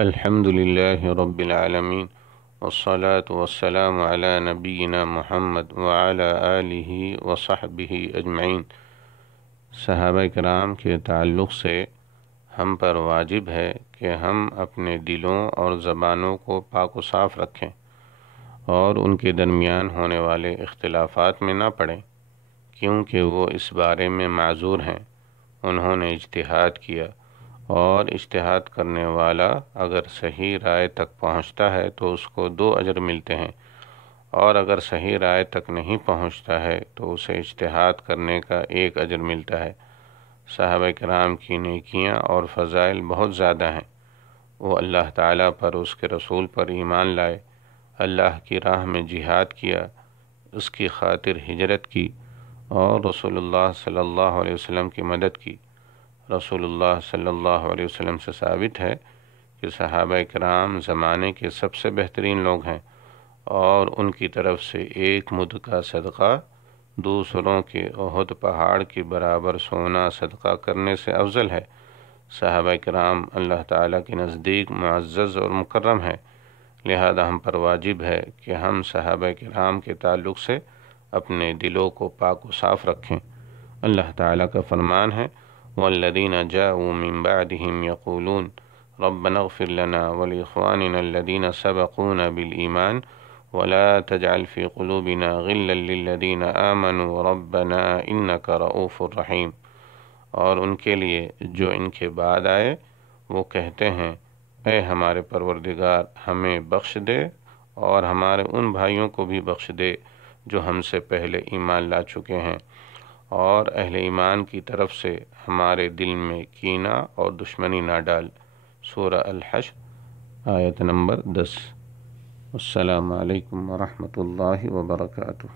الحمد لله رب العالمين والصلاة والسلام على نبينا محمد وعلى آله وصحبه اجمعین۔ صحابہ کرام کے تعلق سے ہم پر واجب ہے کہ ہم اپنے دلوں اور زبانوں کو پاک و صاف رکھیں اور ان کے درمیان ہونے والے اختلافات میں نہ پڑیں، کیونکہ وہ اس بارے میں معذور ہیں۔ انہوں نے اجتہاد کیا، اور اجتہاد کرنے والا اگر صحیح رائے تک پہنچتا ہے تو اس کو 2 اجر ملتے ہیں، اور اگر صحیح رائے تک نہیں پہنچتا ہے تو اسے اجتہاد کرنے کا 1 اجر ملتا ہے۔ صحابہ کرام کی نیکیاں اور فضائل بہت زیادہ ہیں۔ وہ اللہ تعالیٰ پر، اس کے رسول پر ایمان لائے، اللہ کی راہ میں جہاد کیا، اس کی خاطر ہجرت کی، اور رسول اللہ صلی اللہ علیہ وسلم کی مدد کی۔ رسول اللہ صلی اللہ علیہ وسلم سے ثابت ہے کہ صحابہ کرام زمانے کے سب سے بہترین لوگ ہیں، اور ان کی طرف سے 1 مد کا صدقہ دوسروں کے احد پہاڑ کے برابر سونا صدقہ کرنے سے افضل ہے۔ صحابہ کرام اللہ تعالیٰ کے نزدیک معزز اور مکرم ہے، لہذا ہم پر واجب ہے کہ ہم صحابہ کرام کے تعلق سے اپنے دلوں کو پاک و صاف رکھیں۔ اللہ تعالیٰ کا فرمان ہے، والذین جاءوا من بعدهم یقولون ربنا اغفر لنا ولإخواننا الذین سبقونا بالایمان ولا تجعل في قلوبنا غلا للذین آمنوا ربنا انک رؤوف رحیم۔ اور ان کے لیے جو ان کے بعد آئے، وہ کہتے ہیں، اے ہمارے پروردگار، ہمیں بخش دے اور ہمارے ان بھائیوں کو بھی بخش دے جو ہم سے پہلے ایمان لا چکے ہیں، اور اہل ایمان کی طرف سے ہمارے دل میں کینہ اور دشمنی نہ ڈال۔ سورہ الحشر آیت نمبر 10۔ السلام علیکم ورحمۃ اللہ وبرکاتہ۔